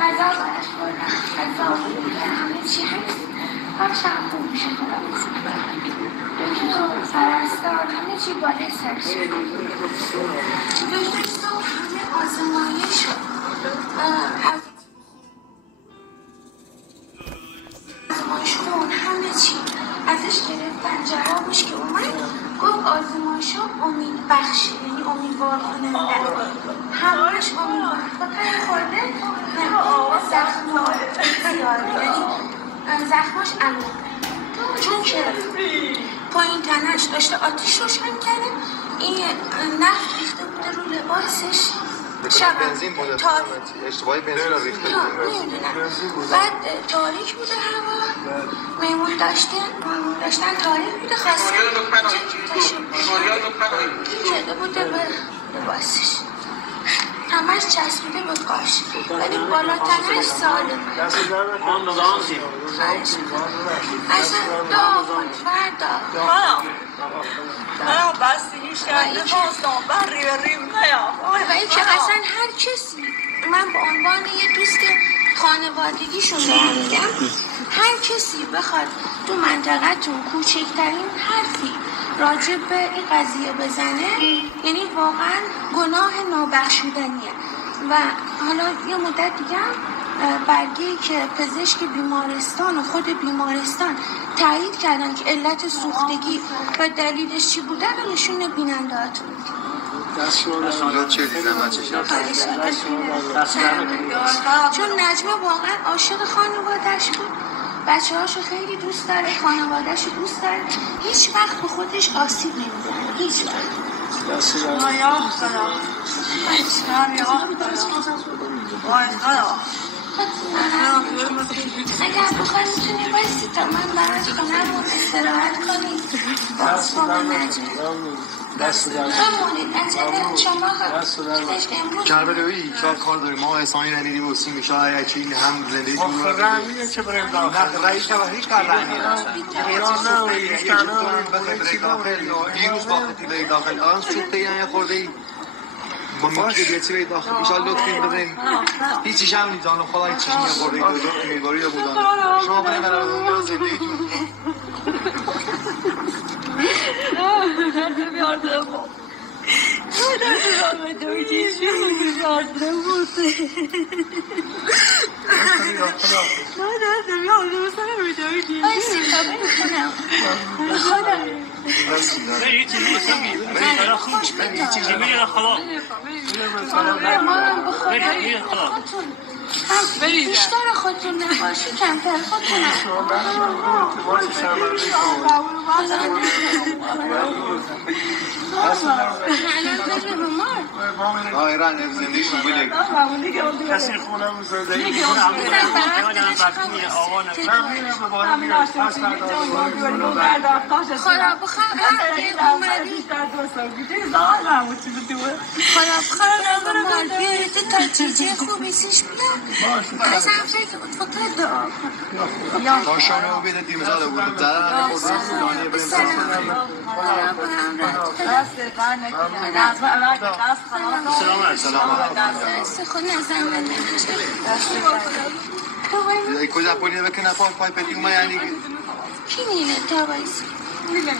غذا براش بردم، غذا بودم، همه چی هست. بخشم خوب میشه خلاص. دکتر، پرستار، همه چی بالای سرش. دکتر صبح همه آزمایش شد. آزمایش خون همه چی ازش گرفتن. جوابش که اومد گفت آزمایش ها امید بخشه، یعنی امیدوار کننده. همهش امیدوار. فقط خورده زخم زیاده، یعنی زخماش عمیقه. چون که پایین تنش داشته آتیش روشن کرده، این نفت ریخته بوده رو لباسش. بنزین بوده، اشتباهی بنزین رو ریخته بوده. بعد تاریک بوده هوا، میمون داشتن تاریک بوده، خواستن کرده بوده به لباسش، همش چسبیده به پاش، ولی بالاتنش سالمه. اصلا داغ فردا بستگیش کرده باستان بری بریم نیا و این که اصلا هر کسی، من به عنوان یه دوست خانوادگیشون میگم، هر کسی بخواد تو منطقه‌تون کوچکترین حرفی راجع به این قضیه بزنه، یعنی واقعا گناه نابخشودنیه. و حالا یه مدت دیگه برگه‌ای که پزشک بیمارستان و خود بیمارستان تایید کردن که علت سوختگی و دلیلش چی بوده رو نشون بیننده هاتون. دستشون چه دیدم بچه چون نجمه واقعا عاشق خانواده‌اش بود، بچه هاشو خیلی دوست داره، خانواده‌شو دوست داره، هیچ وقت به خودش آسیب نمیزنه، هیچ وقت. اگر بخوای میتونی بایستی تا من برات کنم و استراحت کنی بابا نجمه بمونید اجله شما کربلایی کار داریم ما احسانی ندیدی بسیم میشه یکی هم زندگی تو رو رمیه چه بریم داخل رئیس وحی کردن ایران نه دیروز باختی به داخل آن سوخته یه خورده ای با میگه بیتی به داخل ایشان لطفی ببین هیچیش هم نیست آنو خدا هیچیش یه خورده ای دو میگاری رو بودن شما بریم برای زندگیتون بیشتر خودتون نباشی کمتر خودتون ایران زندگیشون بوده کسی خونم زندگی خراب بیارید تا چیزی خوبی سیش بیاد اصلا فکر فقط دعا کن تا شانه بیده دیمزاله بودم زرن خودم کجا پولیه بکنه پای پتی اومه یعنی کی نیله تا بایسی میره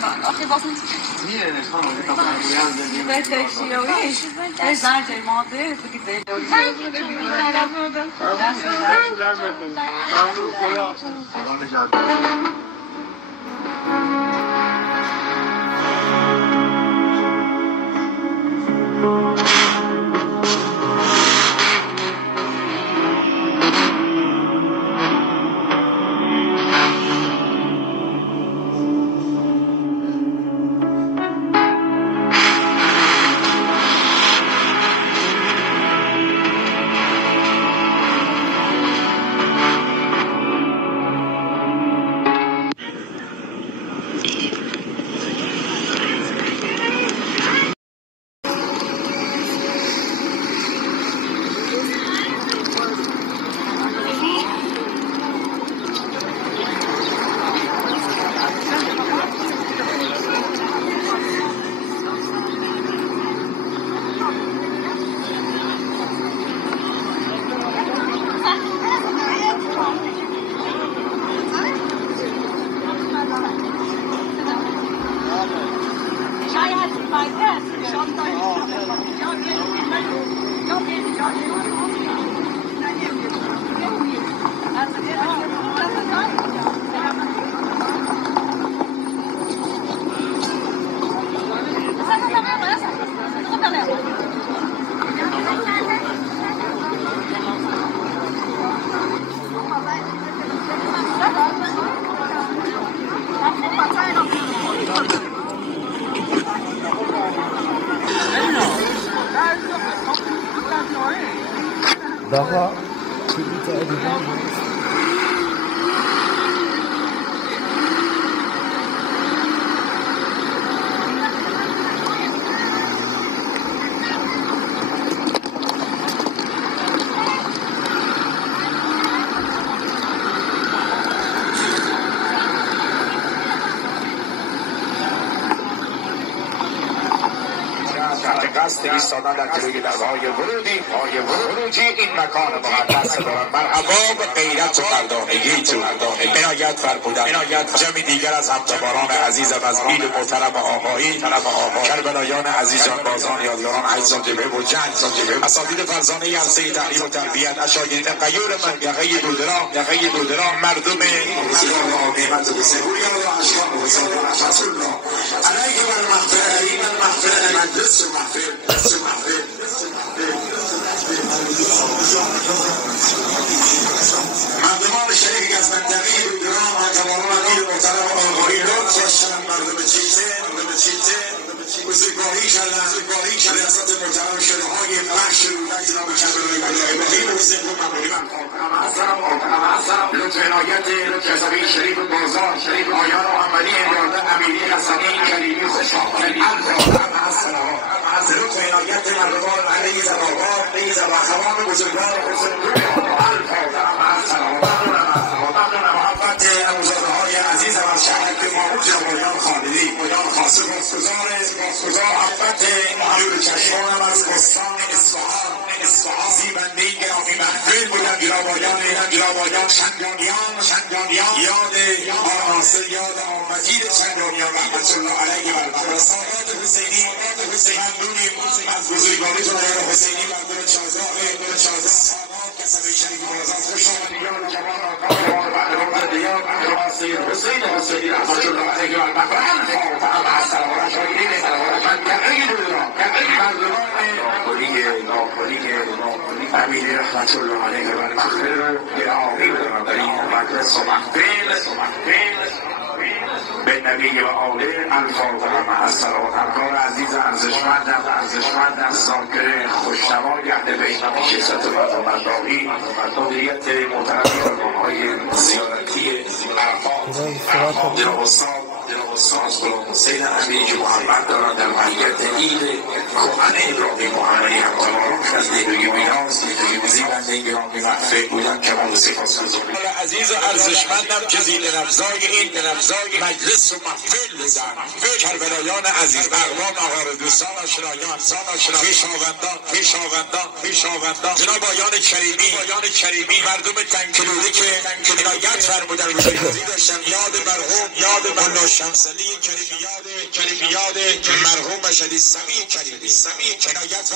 قصد ایستادن در جلوی درهای ورودی این مکان مقدس دارد. مرحبا به غیرت و مردانگی تو عنایت فرمودن جمعی دیگر از همتباران عزیزم از ایل محترم آقایی کربلایان عزیز جانبازان یادگاران اجزا جبهه و جنگ اساتید فرزانه عرصه تعلیم و تربیت اشایخ غیور من یقه دودرا مردم روزگار عاقبت به سهولیان و اشکال و حساب رسول الله علیه و المغفرة مجلس و محفل مردمان شریک از منطقه دودران و تمامان ایل محترم آقایی لطف داشتن مردم چیته بزرگواری کردن ریاست محترم شورای بخش رودک جناب کربلایی بدین حسین رو ممنونی من لطف عنایت کسبی شریف بازار آیان محمدی اندارده امیری حسنی کلیمی خوشآمد لطف عنایت مردمان علیه زباخوان بزرگوار محبت اموزاده‌های عزیزم از شهرک مامور جوایان خالدی سپاسگزار محبت نور چشمانم از بستان اصفهان زیبنده گرامی محفل بودن گراوایان شنگانیان یاد آناصر یاد آمجید شنگانیان رحمت الله علیه و البته سادات حسینی ممنونیم از بزرگواریتون آقای حسینی مردم چازده سادات کسبه شریف بازار خوش آمدیان جوان آقای بعد سید حسین رحمت الله علیه و البته الفاتحه مع الصلوات شاهدین من یقه دودران ناپولی امیر رحمت الله علیه و البته گرامی بدارم در این مجلس و محفل به نبی و آله الفاتحه مع الصلوات. همکار عزیز ارزشمندم ساکر خوشنمای اهل بیت نشست فرزانه باقی مدیریت محترمی فرمانهای زیارتی عرفات جناب استاد غلام حسین امیری که محمد دارند در ماهیت عید کهن ابراهیم محمدی همتباران از نیروی میراث زیبنده گرامی محفل بودن کمال سپاسگزاریم عزیز و ارزشمندم که زیر نفزای این مجلس و محفل بودن کربلایان عزیز اقوام اقار دوستان آشنایان خویشاوندان جناب آیان کریمی مردم تنکلوده که عنایت فرمودن روزگاری داشتن یاد مرحوم ملا شمسعلی کریمی یاد مرحوم مشهدی سمی کریمی عنایت